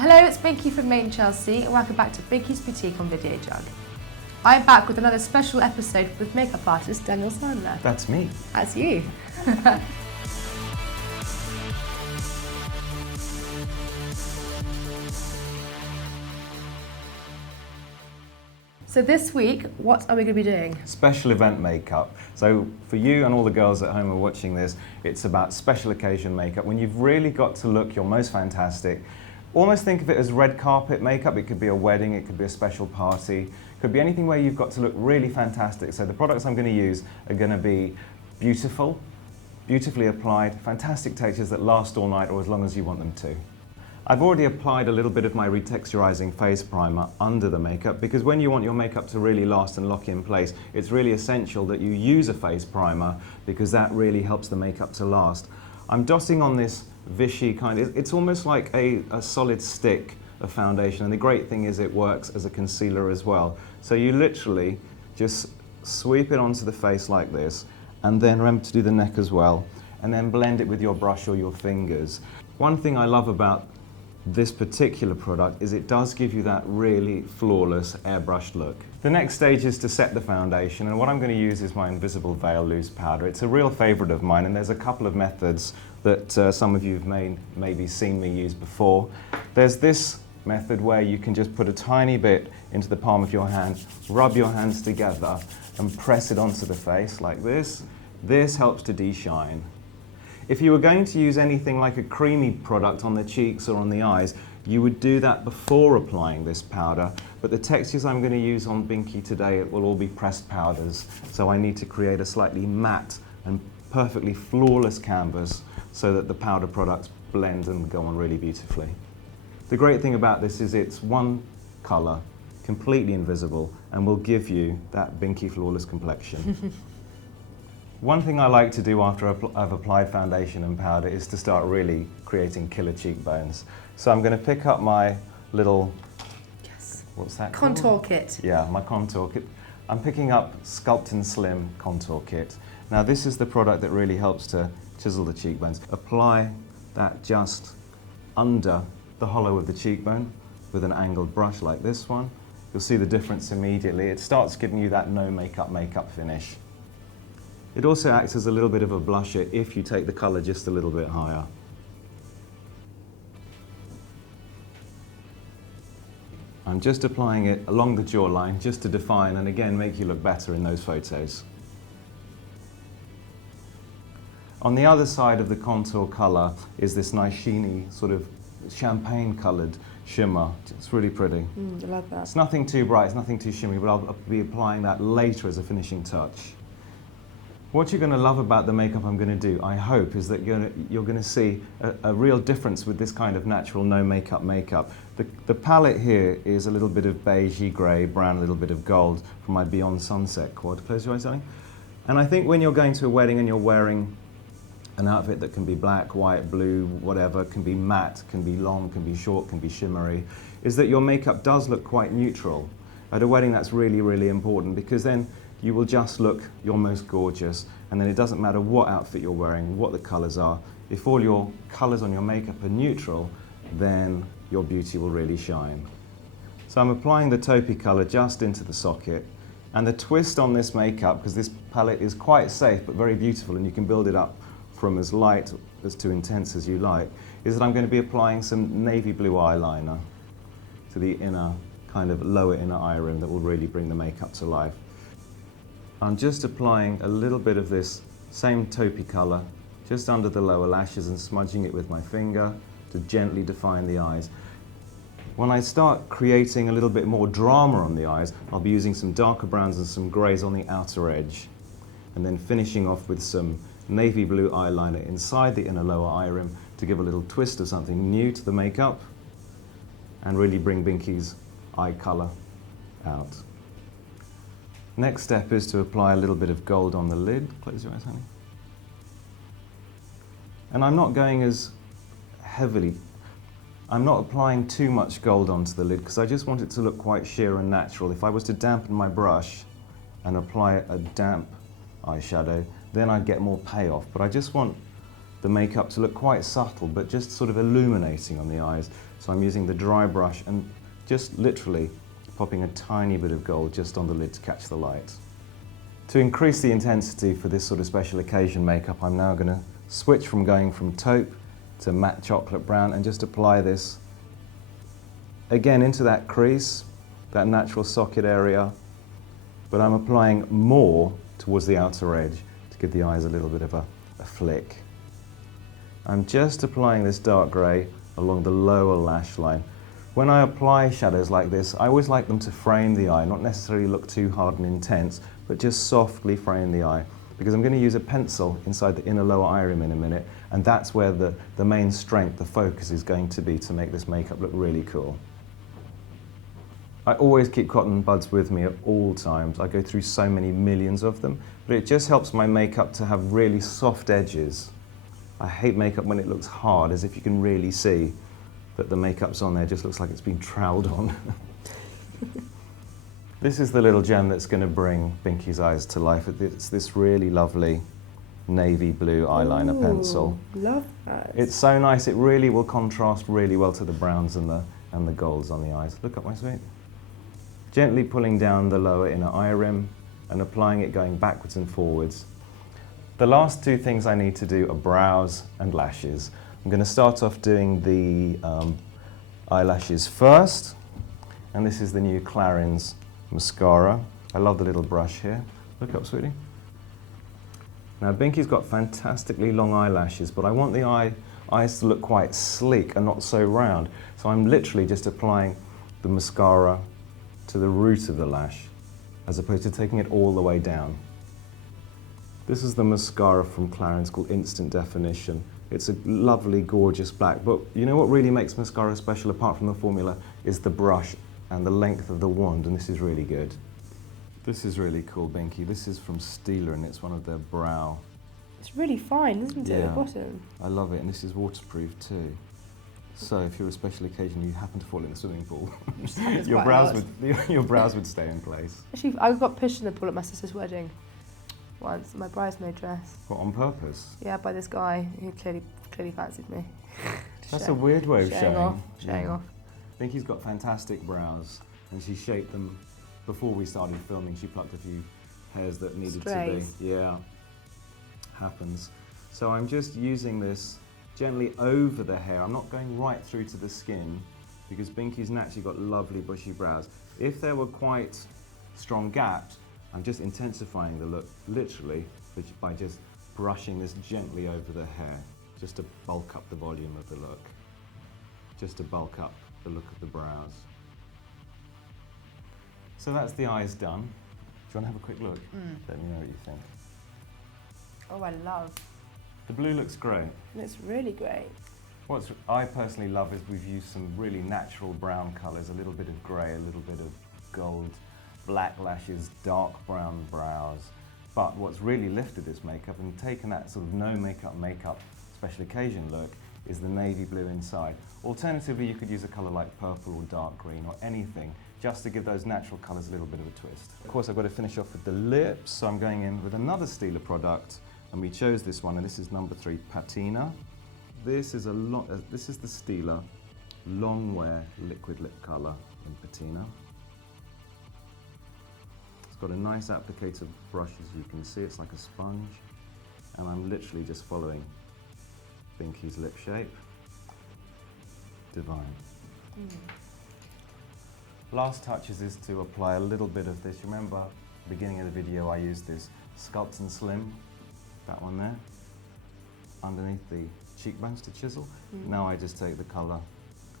Hello, it's Binky from Main Chelsea and welcome back to Binky's Boutique on Video Jug. I'm back with another special episode with makeup artist Daniel Sandler. That's me. That's you. So this week, what are we going to be doing? Special event makeup. So for you and all the girls at home who are watching this, it's about special occasion makeup. When you've really got to look your most fantastic. Almost think of it as red carpet makeup. It could be a wedding, it could be a special party, it could be anything where you've got to look really fantastic. So the products I'm going to use are going to be beautiful, beautifully applied, fantastic textures that last all night or as long as you want them to. I've already applied a little bit of my retexturizing face primer under the makeup because when you want your makeup to really last and lock in place, it's really essential that you use a face primer because that really helps the makeup to last. I'm dotting on this Vichy kind, it's almost like a solid stick of foundation, and the great thing is it works as a concealer as well. So you literally just sweep it onto the face like this, and then remember to do the neck as well, and then blend it with your brush or your fingers. One thing I love about this particular product is it does give you that really flawless airbrushed look. The next stage is to set the foundation, and what I'm going to use is my Invisible Veil Loose Powder. It's a real favourite of mine, and there's a couple of methods that some of you have maybe seen me use before. There's this method where you can just put a tiny bit into the palm of your hand, rub your hands together and press it onto the face like this. This helps to de-shine. If you were going to use anything like a creamy product on the cheeks or on the eyes, you would do that before applying this powder, but the textures I'm going to use on Binky today will all be pressed powders, so I need to create a slightly matte and perfectly flawless canvas so that the powder products blend and go on really beautifully. The great thing about this is it's one colour, completely invisible, and will give you that Binky flawless complexion. One thing I like to do after I've applied foundation and powder is to start really creating killer cheekbones. So I'm going to pick up my little, what's that called? Contour kit. Yeah, my contour kit. I'm picking up Sculpting Slim Contour Kit. Now this is the product that really helps to chisel the cheekbones. Apply that just under the hollow of the cheekbone with an angled brush like this one. You'll see the difference immediately. It starts giving you that no makeup finish. It also acts as a little bit of a blusher if you take the colour just a little bit higher. I'm just applying it along the jawline just to define and again make you look better in those photos. On the other side of the contour colour is this nice sheeny sort of champagne coloured shimmer. It's really pretty. I love that. It's nothing too bright, it's nothing too shimmery, but I'll be applying that later as a finishing touch. What you're going to love about the makeup I'm going to do, I hope, is that you're going to see a real difference with this kind of natural no makeup makeup. The palette here is a little bit of beigey grey, brown, a little bit of gold from my Beyond Sunset quad. Close your eyes, darling. And I think when you're going to a wedding and you're wearing an outfit that can be black, white, blue, whatever, can be matte, can be long, can be short, can be shimmery, is that your makeup does look quite neutral. At a wedding that's really, really important because then you will just look your most gorgeous, and then it doesn't matter what outfit you're wearing, what the colours are. If all your colours on your makeup are neutral, then your beauty will really shine. So I'm applying the taupey colour just into the socket, and the twist on this makeup, because this palette is quite safe but very beautiful and you can build it up from as light as to intense as you like, is that I'm going to be applying some navy blue eyeliner to the inner, kind of lower inner eye rim that will really bring the makeup to life. I'm just applying a little bit of this same taupey colour just under the lower lashes and smudging it with my finger to gently define the eyes. When I start creating a little bit more drama on the eyes, I'll be using some darker browns and some greys on the outer edge, and then finishing off with some navy blue eyeliner inside the inner lower eye rim to give a little twist of something new to the makeup and really bring Binky's eye colour out. Next step is to apply a little bit of gold on the lid. Close your eyes, honey. And I'm not going as heavily. I'm not applying too much gold onto the lid because I just want it to look quite sheer and natural. If I was to dampen my brush and apply a damp eyeshadow, then I'd get more payoff. But I just want the makeup to look quite subtle, but just sort of illuminating on the eyes. So I'm using the dry brush and just literally popping a tiny bit of gold just on the lid to catch the light. To increase the intensity for this sort of special occasion makeup, I'm now going to switch from going from taupe to matte chocolate brown and just apply this again into that crease, that natural socket area, but I'm applying more towards the outer edge to give the eyes a little bit of a flick. I'm just applying this dark grey along the lower lash line. When I apply shadows like this, I always like them to frame the eye, not necessarily look too hard and intense, but just softly frame the eye. Because I'm going to use a pencil inside the inner lower iris in a minute, and that's where the main strength, the focus is going to be to make this makeup look really cool. I always keep cotton buds with me at all times. I go through so many millions of them, but it just helps my makeup to have really soft edges. I hate makeup when it looks hard, as if you can really see that the makeup's on there, just looks like it's been troweled on. This is the little gem that's going to bring Binky's eyes to life. It's this really lovely navy blue eyeliner pencil. Love that. It's so nice, it really will contrast really well to the browns and the golds on the eyes. Look up, my sweet. Gently pulling down the lower inner eye rim and applying it going backwards and forwards. The last two things I need to do are brows and lashes. I'm going to start off doing the eyelashes first, and this is the new Clarins mascara. I love the little brush here. Look up, sweetie. Now, Binky's got fantastically long eyelashes, but I want the eyes to look quite sleek and not so round. So I'm literally just applying the mascara to the root of the lash, as opposed to taking it all the way down. This is the mascara from Clarins called Instant Definition. It's a lovely, gorgeous black, but you know what really makes mascara special, apart from the formula, is the brush and the length of the wand, and this is really good. This is really cool, Binky. This is from Stila, and it's one of their brow. It's really fine, isn't it, at the Yeah. bottom? I love it, and this is waterproof too. So if you're a special occasion, you happen to fall in the swimming pool, your brows would stay in place. Actually, I got pushed in the pool at my sister's wedding once, in my bridesmaid dress. What, on purpose? Yeah, by this guy who clearly fancied me. That's a weird way of showing. Showing off. Binky's got fantastic brows, and she shaped them before we started filming. She plucked a few hairs that needed Strays. to be. Yeah, happens. So I'm just using this gently over the hair. I'm not going right through to the skin, because Binky's naturally got lovely bushy brows. If there were quite strong gaps, I'm just intensifying the look, literally, by just brushing this gently over the hair, just to bulk up the volume of the look, just to bulk up the look of the brows. So that's the eyes done. Do you want to have a quick look? Let me know what you think. Oh, I love. The blue looks great. It's really great. What I personally love is we've used some really natural brown colours, a little bit of grey, a little bit of gold, black lashes, dark brown brows. But what's really lifted this makeup and taken that sort of no makeup special occasion look is the navy blue inside. Alternatively, you could use a colour like purple or dark green or anything, just to give those natural colours a little bit of a twist. Of course, I've got to finish off with the lips, so I'm going in with another Stila product, and we chose this one, and this is number 3, Patina. This is the Stila Long Wear Liquid Lip Colour in Patina. It's got a nice applicator brush, as you can see. It's like a sponge, and I'm literally just following Binky's lip shape. Divine. Last touches is to apply a little bit of this. Remember, at the beginning of the video, I used this Sculpting Slim, that one there, underneath the cheekbones to chisel. Now I just take the colour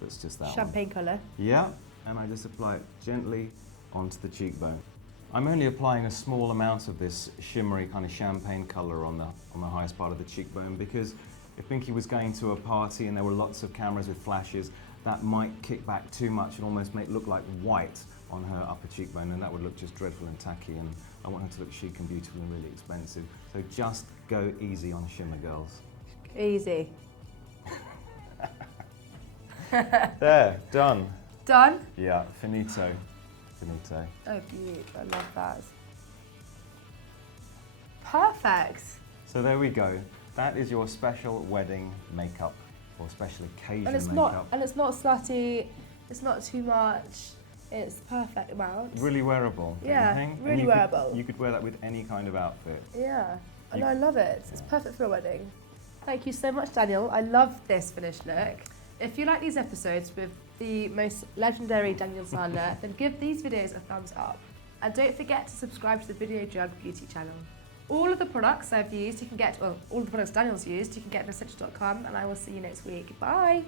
that's just that Champagne colour. Yeah, and I just apply it gently onto the cheekbone. I'm only applying a small amount of this shimmery kind of champagne colour on the highest part of the cheekbone, because if Binky was going to a party and there were lots of cameras with flashes, that might kick back too much and almost look like white on her upper cheekbone, and that would look just dreadful and tacky, and I want her to look chic and beautiful and really expensive. So just go easy on shimmer, girls. Easy. There, done. Done? Yeah, finito. Finito. Oh, beautiful. I love that. Perfect. So there we go. That is your special wedding makeup or special occasion And it's makeup. it's not slutty. It's not too much. It's the perfect amount. Really wearable, don't Yeah, you think? really wearable. You could wear that with any kind of outfit. Yeah, and You- I love it. It's perfect for a wedding. Thank you so much, Daniel. I love this finished look. If you like these episodes with the most legendary Daniel Sandler, then give these videos a thumbs up. And don't forget to subscribe to the Video Jug Beauty channel. All of the products I've used, you can get, well, all the products Daniel's used, you can get at essential.com, and I will see you next week. Bye.